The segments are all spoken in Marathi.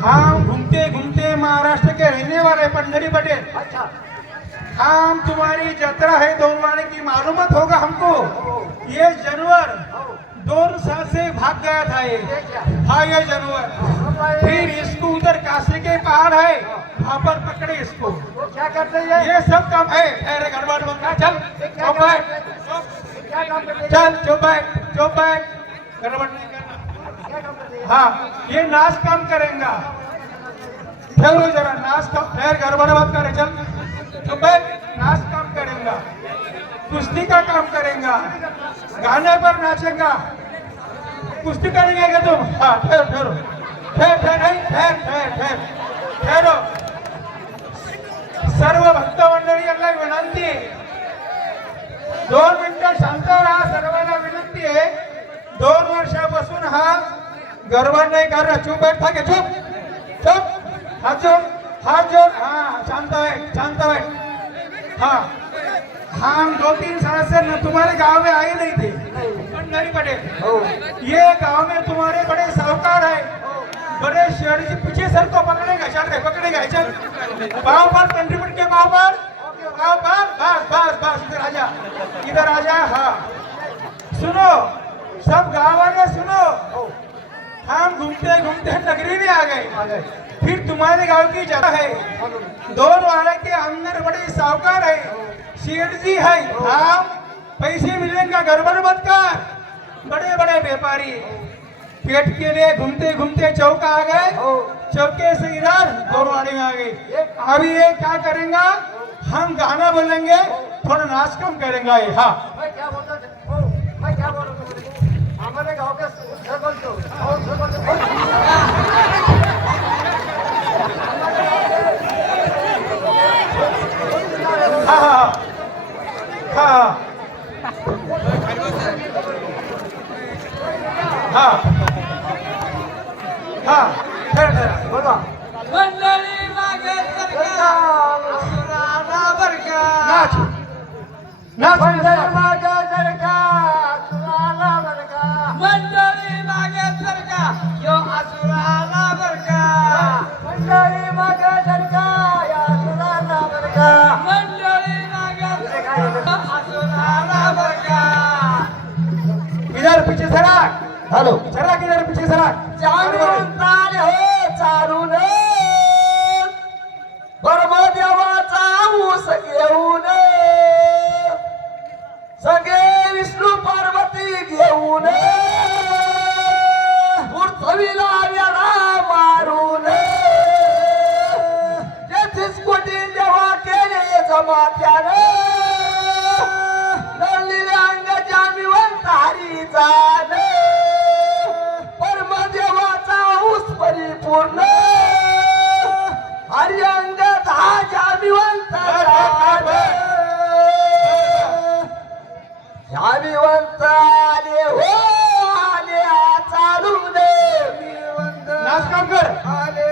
हम घूमते घूमते महाराष्ट्र के रहने वाले पंडरी पटेल। अच्छा। हम तुम्हारी जत्रा है दोनवाड़े की मालूमत होगा हमको। ये जानवर दोन साल से भाग गया था ये। क्या हाँ ये जानवर फिर इसको उधर काशी के पहाड़ है वहाँ पर पकड़े इसको। क्या करते हैं ये? सब काम है। अरे गड़बड़ बंगा चल चुप बैठ। चल चुप बैठ चुप बैठ। गड़बड़ नहीं करना हैं? ये नाच काम करेगा। ठहरो जरा नाच काम ठहर गड़बड़ मत करे चल। चुप बैठ नाच काम करेगा। कुश्ती का काम करेगा। गाने पर नाचेगा। कुश्ती करेंगे क्या तुम हाँ ठहरो ठहरो। ठहर ठहर नहीं ठहर ठहर ठहर। ठहरो। सर्व भक्त मंडळी यांना विनंती आहे। दोन मिनिटं शांत राहा सर्वांना विनंती आहे। दोन वर्षापासून हा गरबा नाही कर रहा चुप बैठ था के चुप चुप हाथ जोड़ हाथ जोड़ शांत आहे शांत बैठ हा. हम दो तीन साल से तुम्हारे गाँव में आए नहीं थे। पंडारी पटेल ये गाँव में तुम्हारे बड़े साहूकार है। बड़े शहर के पीछे सर को, पकड़ेगा, चल रे, पकड़ेगा, चल। पाँव पर कंट्रीब्यूट के पाँव पर। पाँव पर, बस बस बस, इधर आजा इधर आजा हाँ। सुनो, सब गाँव वाले सुनो। हम घूमते घूमते नगरी में आ गए। फिर तुम्हारे गाँव की जगह है। दोन वाले के अंदर बड़े साहूकार है। शेठ जी है हम पैसे मिलेंगे गड़बड़ मत कर। बड़े बड़े व्यापारी। पेट के लिए घूमते घूमते चौक आ गए। चौके से इधर गोरवाड़ी में आ गए। अभी ये क्या करेंगे? हम गाना बोलेंगे थोड़ा नाच कम करेंगे। हाँ। मैं क्या बोलता मैं क्या बोल हमारे गाँव के सरपंच हो. हाँ. बोला मंडळी मागे सरकार. नाच. नाच. सराक हॅलो. सराक इधर पीछे सराक चालून चाल हे चालून परमदेवाचा ऊस घेऊन. सगळे विष्णू पार्वती घेऊन. पृथ्वीला वेळा मारून. तेहतीस कोटी देवा केले जमा त्यानं हरी अंग दहा मिवंत जामिवंत आले हो आले आ चालून नाच काम कर. आले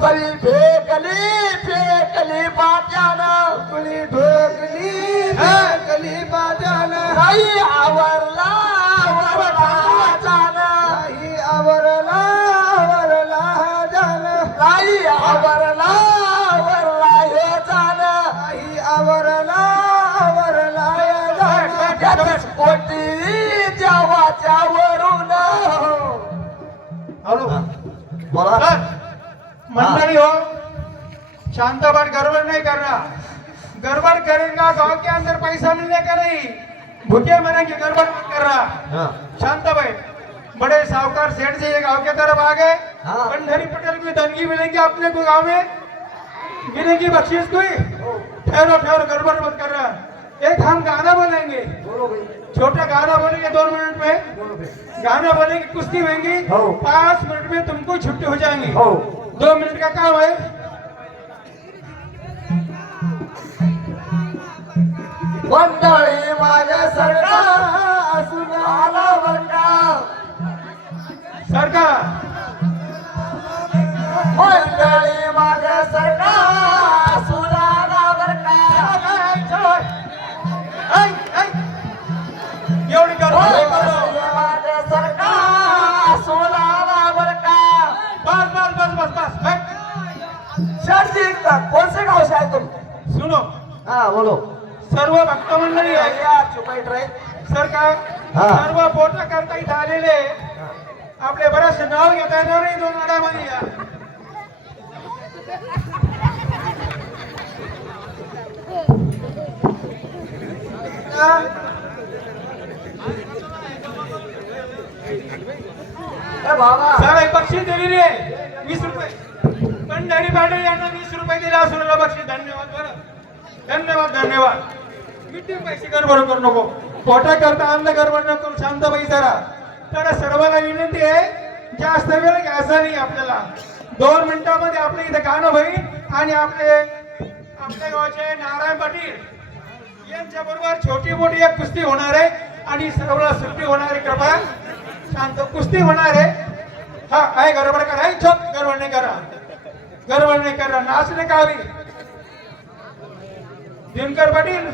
पाट्याला उतरी फेकली फेकली पाट्याला उकली ठोकली फेकली पाट्याला नाही आवरला आवरला जाना नाही आवरला आवरला जाना नाही आवरला आवरला हे जाना नाही आवरला आवरला हे कोटी देवाच्या वरून हॅलो बोला. मंडली हो शांत बाट गड़बड़ नहीं करना गड़बड़ करेगा गाँव के अंदर पैसा मिलने का नहीं। भूखे मरेंगे गड़बड़ मत कर रहा। शांत बैठ बड़े साहूकार सेठ से गाँव के तरफ़ आ गए। हाँ। पंडरी पटेल की दनगी मिलेगी अपने को गाँव में। मिलेगी बख्शीश कोई? ठहरो ठहरो गड़बड़ मत कर रहा। एक हम गाना बोलेंगे। छोटा गाना बोलेंगे दो मिनट में। गाना बोलेंगे कुश्ती होंगी हो। पाँच मिनट में तुमको छुट्टी हो जाएँगी। हो। दो मिनट का काम है मंडळी माझ्या सरकार सुनाला बंडा सरकार मंडळी माझ्या सरकार शर्जी कौन से गाव से आए तुम? सुनो. हाँ बोलो. सर्व भक्त मंडळी आहे भैया चुप बैठ रहे सरकार हा. सर्व पोट करता इथं आलेले. आपले बरेचसे नाव घेता येणार नाही दोन गाड्यामध्ये या हा. ए बाबा सारा एक बक्षीस दिलेली आहे. वीस रुपये. तरी पाटील यांना वीस रुपये दिला असून बक्षीस. धन्यवाद बरं. धन्यवाद धन्यवाद. किती पैसे गडबड करू नको. पोटा करता अन्न गडबड नको करू शांत बाई जरा. तर सर्वांना विनंती आहे जास्त वेळ घ्यायचा नाही आपल्याला. दोन मिनिटामध्ये आपलं इथे गाणं होईल आणि आपले आपल्या गावाचे नारायण पाटील यांच्या बरोबर छोटी मोठी एक कुस्ती होणार आहे आणि सर्वांना सुट्टी होणार आहे. कृपा. शांत कुस्ती होणार आहे. हा आहे गडबड करा. छोट गडबड नाही करा. गडबड नाही करा नाचने कावी दिनकर पाटील.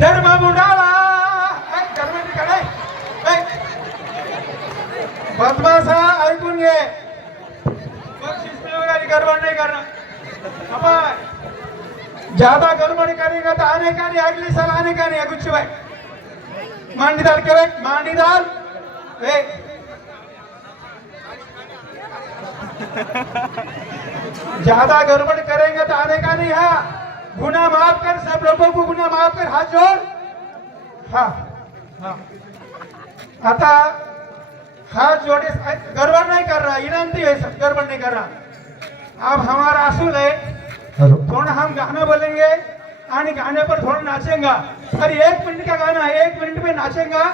धर्म मुडा ज़्यादा गडबड करेगा तो आने का नहीं साल आने का नहीं कुछ भाई। मांडीदार ए। ज़्यादा गड़बड़ करेंगे तो आने का नहीं, है। गुना माफ़ कर, सब लोगों को गुना माफ़ कर, हाथ जोड़। हाँ। हाँ। आता हाथ जोड़े गड़बड़ नहीं कर रहा विनंती है सब गड़बड़ नहीं कर रहा। अब हमारा असूल है थोड़ा हम गाना बोलेंगे आणि गाने पर थोड़ा नाचेंगा। और एक मिनट का गाना है एक मिनट पे नाचेंगा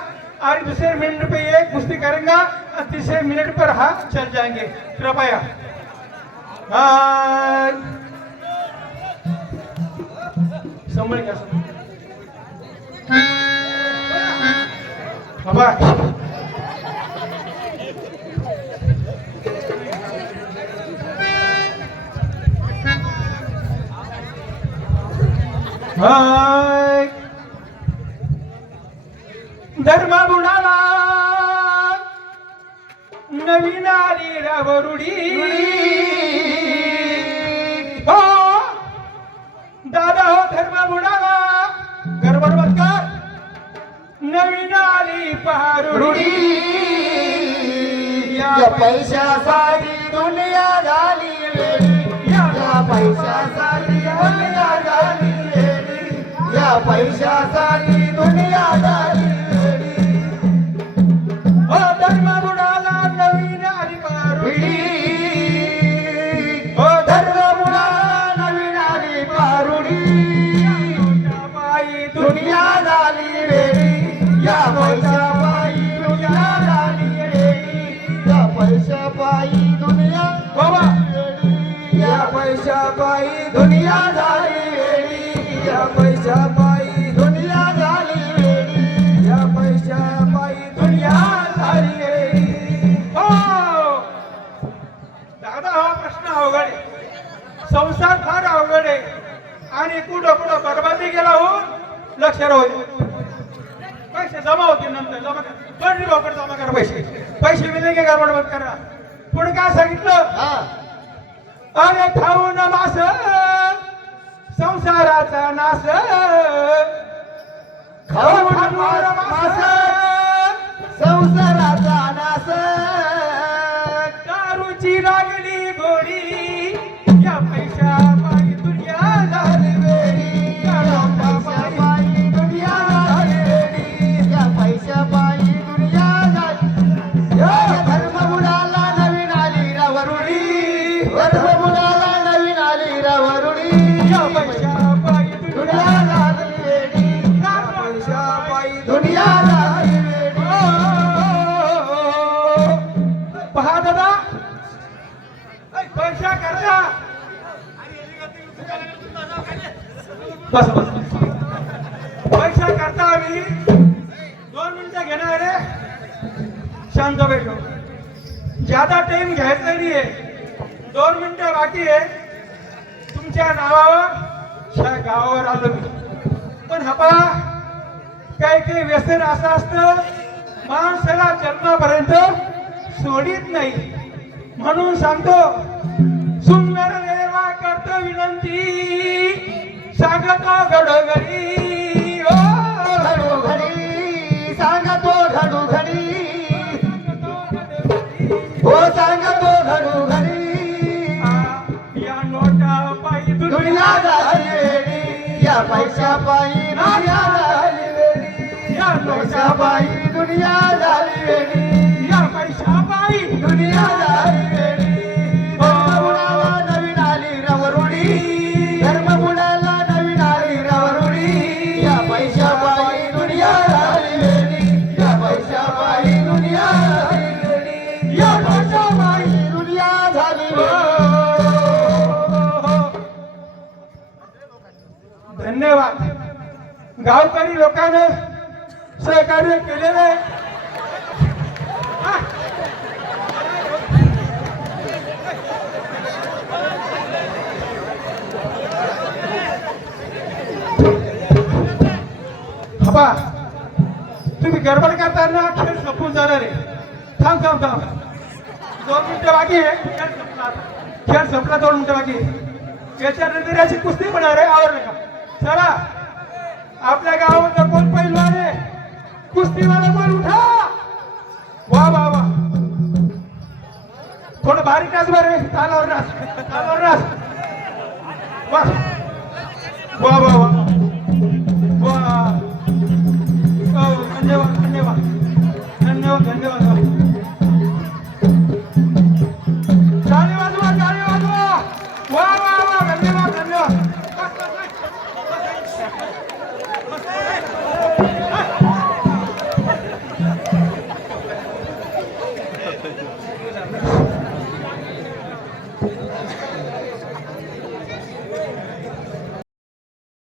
और दूसरे मिनट पे एक कुश्ती करेंगा और तीसरे मिनट पर हाथ चल जाएंगे। कृपया। संभल गया। बाबा हाय धर्म बुडाला नवीन आली रवरुडी। हो। दादा हो धर्म बुडाला गडबड बंद कर। नवीन आली पहारुडी। या पैशासाठी दुनिया झाली या पैशासाठी पैशासाठी दुनिया झाली हो धर्म बुडाला नवीन धर्म नवीन बाई दुनिया झाली वेळी या पैसा दुनिया झाली वेडी. या पैसा दुनिया बाबा या पैसा दुनिया झाली बरबादी गेला हो लक्ष राहू पैसे जमा होते नंतर जमा कर. लवकर जमा कर पैसे? पैसे मिळले गडबड बंद करा पुढे काय सांगितलं? अरे खाऊन मास संसाराचा नाश खाऊन मास. संसाराचा मुलाला नवीन आली रावरुडी. दुनिया लागली वेडी. दुनिया लागली वेडी. पहा पैसा करता. पैसा करता आम्ही. दोन मिनिटं घेणार आहे. शांत बैठो. ज्यादा टाइम घ्यायचं नाहीये. दोन मिनिटं बाकी आहे. तुमच्या नावावर गावावर आलो मी. पण हपा काही काही व्यसन असं असतं माणसाला जन्मापर्यंत सोडित नाही. म्हणून सांगतो सुंदर देवा करतो विनंती सांगतो घडोघरी या पैशा पायी दुनिया झाली वेडी या पैशा पायी दुनिया झाली सरकारने सहकार्य केलेलं. आहे हा. तुम्ही गडबड करताना खेळ संपून जाणार आहे. थांब थांब थांब. दोन मिनिटं बाकी आहे. खेळ संपला खेळ संपला दोन मिनिटं बाकी आहे. याच्यानंतर याची कुस्ती होणार आहे आवडलं का? चला. आपल्या गावाचा कोण पैलवान आहे? कुस्तीवाला कोण उठा! वा वा वा. थोडं बारीक नाच बरे. तालावर नाच तालावर नाच वा. वा वा वा. वा. हो, धन्यवाद.